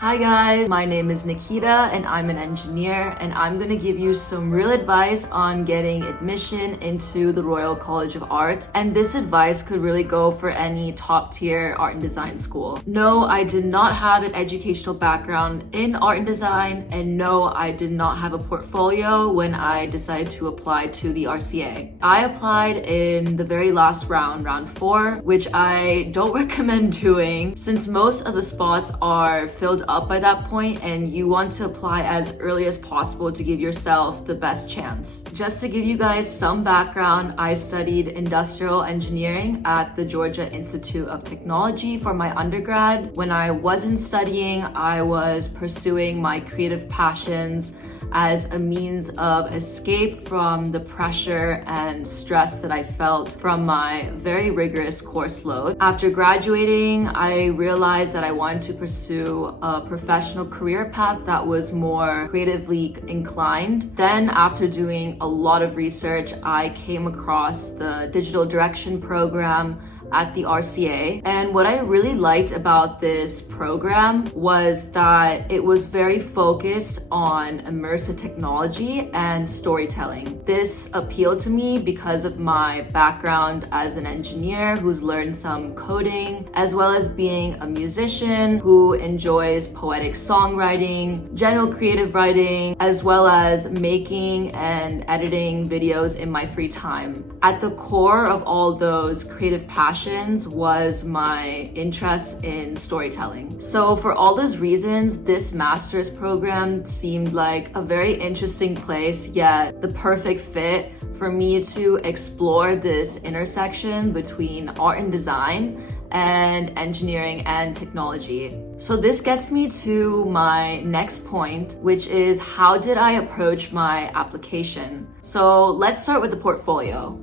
Hi guys, my name is Nikita and I'm an engineer, and I'm gonna give you some real advice on getting admission into the Royal College of Art. And this advice could really go for any top tier art and design school. No, I did not have an educational background in art and design, and no, I did not have a portfolio when I decided to apply to the RCA. I applied in the very last round, round 4, which I don't recommend doing since most of the spots are filled up by that point and you want to apply as early as possible to give yourself the best chance. Just to give you guys some background, I studied industrial engineering at the Georgia Institute of Technology for my undergrad. When I wasn't studying, I was pursuing my creative passions as a means of escape from the pressure and stress that I felt from my very rigorous course load. After graduating, I realized that I wanted to pursue a professional career path that was more creatively inclined. Then, after doing a lot of research, I came across the digital direction program at the RCA. And what I really liked about this program was that it was very focused on immersive technology and storytelling. This appealed to me because of my background as an engineer who's learned some coding, as well as being a musician who enjoys poetic songwriting, general creative writing, as well as making and editing videos in my free time. At the core of all those creative passions was my interest in storytelling. So for all those reasons, this master's program seemed like a very interesting place, yet the perfect fit for me to explore this intersection between art and design and engineering and technology. So this gets me to my next point, which is how did I approach my application? So let's start with the portfolio.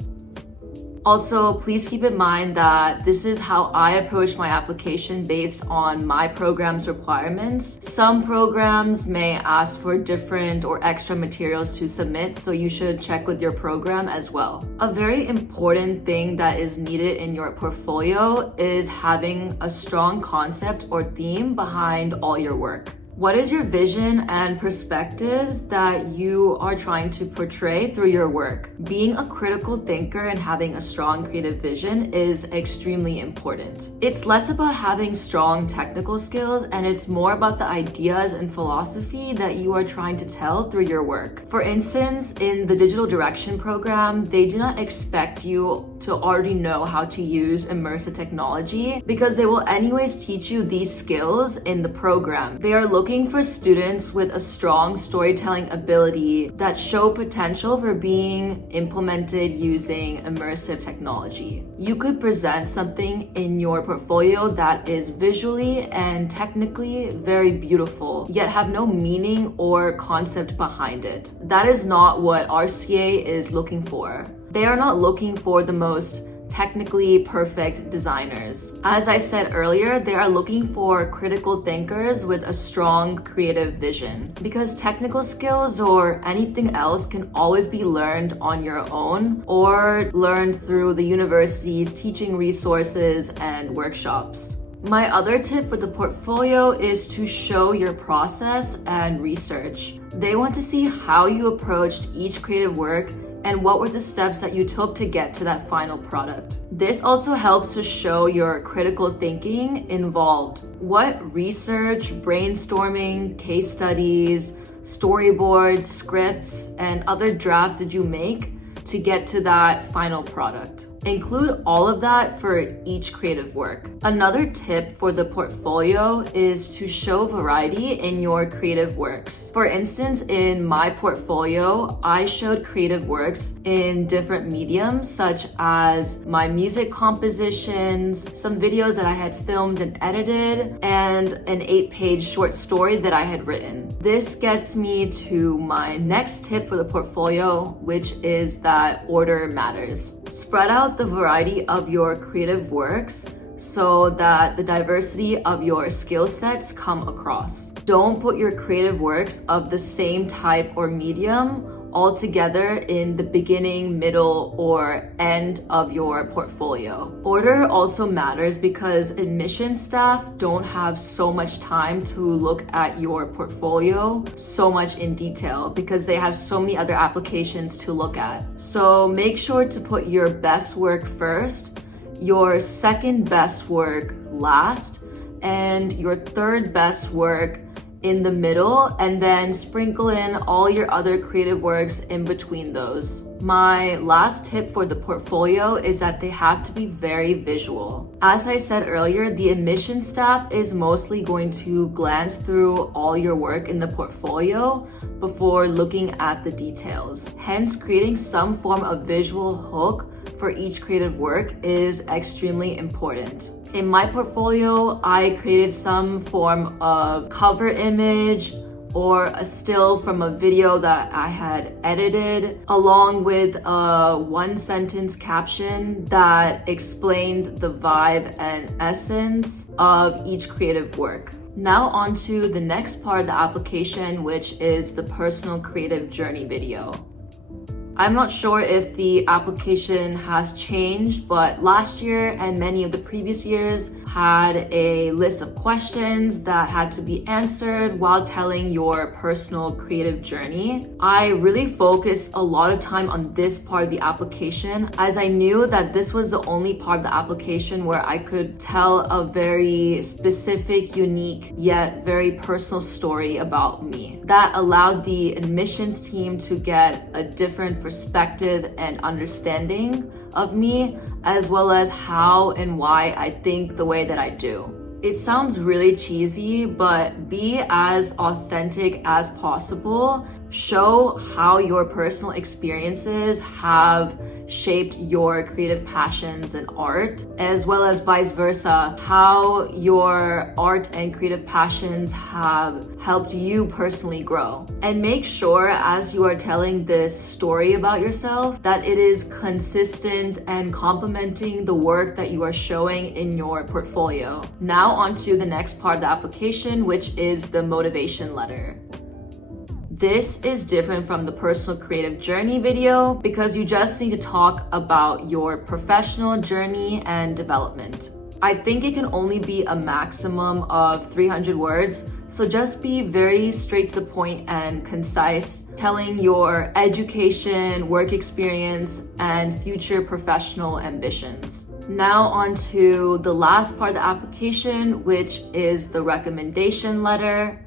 Also, please keep in mind that this is how I approach my application based on my program's requirements. Some programs may ask for different or extra materials to submit, so you should check with your program as well. A very important thing that is needed in your portfolio is having a strong concept or theme behind all your work. What is your vision and perspectives that you are trying to portray through your work? Being a critical thinker and having a strong creative vision is extremely important. It's less about having strong technical skills, and it's more about the ideas and philosophy that you are trying to tell through your work. For instance, in the digital direction program, they do not expect you to already know how to use immersive technology because they will anyways teach you these skills in the program. They are looking for students with a strong storytelling ability that show potential for being implemented using immersive technology. You could present something in your portfolio that is visually and technically very beautiful, yet have no meaning or concept behind it. That is not what RCA is looking for. They are not looking for the most technically perfect designers. As I said earlier, they are looking for critical thinkers with a strong creative vision, because technical skills or anything else can always be learned on your own or learned through the university's teaching resources and workshops. My other tip for the portfolio is to show your process and research. They want to see how you approached each creative work and what were the steps that you took to get to that final product. This also helps to show your critical thinking involved. What research, brainstorming, case studies, storyboards, scripts, and other drafts did you make to get to that final product? Include all of that for each creative work. Another tip for the portfolio is to show variety in your creative works. For instance, in my portfolio, I showed creative works in different mediums, such as my music compositions, some videos that I had filmed and edited, and an 8-page short story that I had written. This gets me to my next tip for the portfolio, which is that order matters. Spread out the variety of your creative works so that the diversity of your skill sets come across. Don't put your creative works of the same type or medium all together in the beginning, middle, or end of your portfolio. Order also matters because admissions staff don't have so much time to look at your portfolio so much in detail because they have so many other applications to look at. So make sure to put your best work first, your second best work last, and your third best work in the middle, and then sprinkle in all your other creative works in between those. My last tip for the portfolio is that they have to be very visual. As I said earlier, the admissions staff is mostly going to glance through all your work in the portfolio before looking at the details. Hence, creating some form of visual hook for each creative work is extremely important. In my portfolio, I created some form of cover image or a still from a video that I had edited, along with a one-sentence caption that explained the vibe and essence of each creative work. Now on to the next part of the application, which is the personal creative journey video. I'm not sure if the application has changed, but last year and many of the previous years had a list of questions that had to be answered while telling your personal creative journey. I really focused a lot of time on this part of the application as I knew that this was the only part of the application where I could tell a very specific, unique, yet very personal story about me. That allowed the admissions team to get a different perspective and understanding of me, as well as how and why I think the way that I do. It sounds really cheesy, but be as authentic as possible. Show how your personal experiences have shaped your creative passions and art, as well as vice versa, how your art and creative passions have helped you personally grow. And make sure as you are telling this story about yourself that it is consistent and complementing the work that you are showing in your portfolio. Now on to the next part of the application, which is the motivation letter. This is different from the personal creative journey video because you just need to talk about your professional journey and development. I think it can only be a maximum of 300 words, so just be very straight to the point and concise, telling your education, work experience, and future professional ambitions. Now on to the last part of the application, which is the recommendation letter.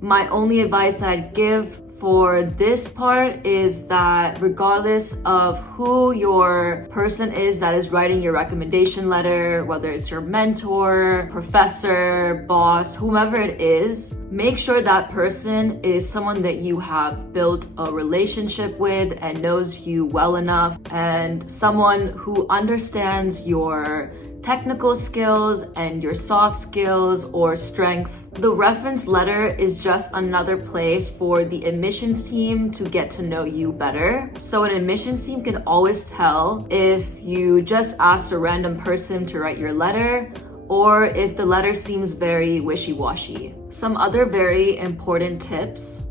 My only advice that I'd give for this part is that regardless of who your person is that is writing your recommendation letter, whether it's your mentor, professor, boss, whomever it is, make sure that person is someone that you have built a relationship with and knows you well enough, and someone who understands your technical skills and your soft skills or strengths. The reference letter is just another place for the admissions team to get to know you better. So an admissions team can always tell if you just asked a random person to write your letter or if the letter seems very wishy-washy. Some other very important tips.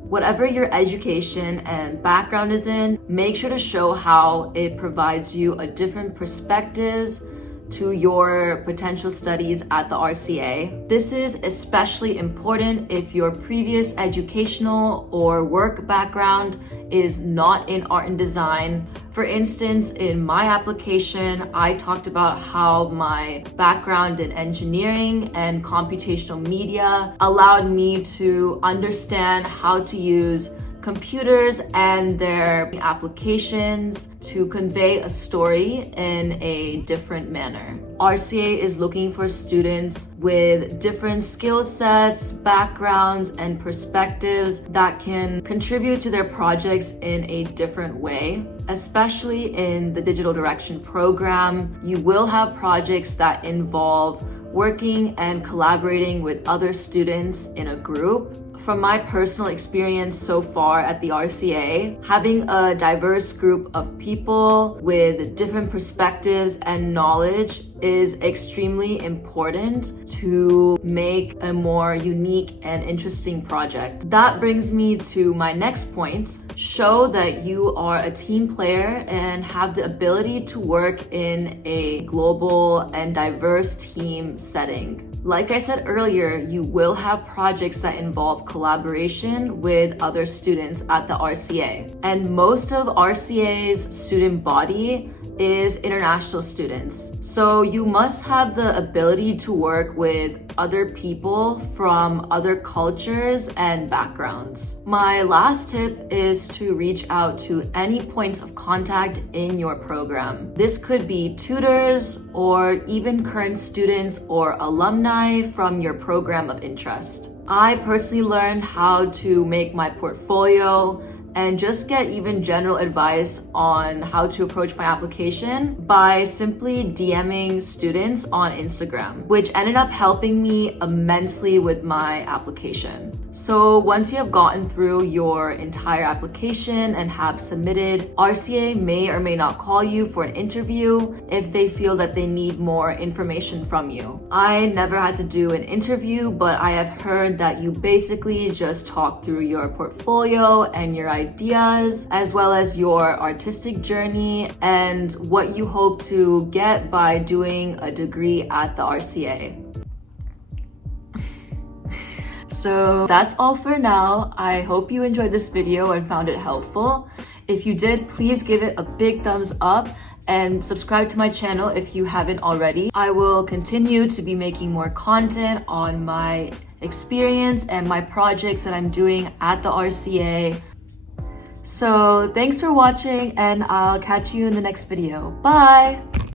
Whatever your education and background is in, make sure to show how it provides you a different perspectives to your potential studies at the RCA. This is especially important if your previous educational or work background is not in art and design. For instance, in my application, I talked about how my background in engineering and computational media allowed me to understand how to use computers and their applications to convey a story in a different manner. RCA is looking for students with different skill sets, backgrounds, and perspectives that can contribute to their projects in a different way. Especially in the digital direction program, you will have projects that involve working and collaborating with other students in a group. From my personal experience so far at the RCA, having a diverse group of people with different perspectives and knowledge is extremely important to make a more unique and interesting project. That brings me to my next point. Show that you are a team player and have the ability to work in a global and diverse team setting. Like I said earlier, you will have projects that involve collaboration with other students at the RCA. And most of RCA's student body is international students. So you must have the ability to work with other people from other cultures and backgrounds. My last tip is to reach out to any points of contact in your program. This could be tutors or even current students or alumni from your program of interest. I personally learned how to make my portfolio and just get even general advice on how to approach my application by simply DMing students on Instagram, which ended up helping me immensely with my application. So once you have gotten through your entire application and have submitted, RCA may or may not call you for an interview if they feel that they need more information from you. I never had to do an interview, but I have heard that you basically just talk through your portfolio and your ideas, as well as your artistic journey and what you hope to get by doing a degree at the RCA. So that's all for now. I hope you enjoyed this video and found it helpful. If you did, please give it a big thumbs up and subscribe to my channel if you haven't already. I will continue to be making more content on my experience and my projects that I'm doing at the RCA. So thanks for watching and I'll catch you in the next video. Bye!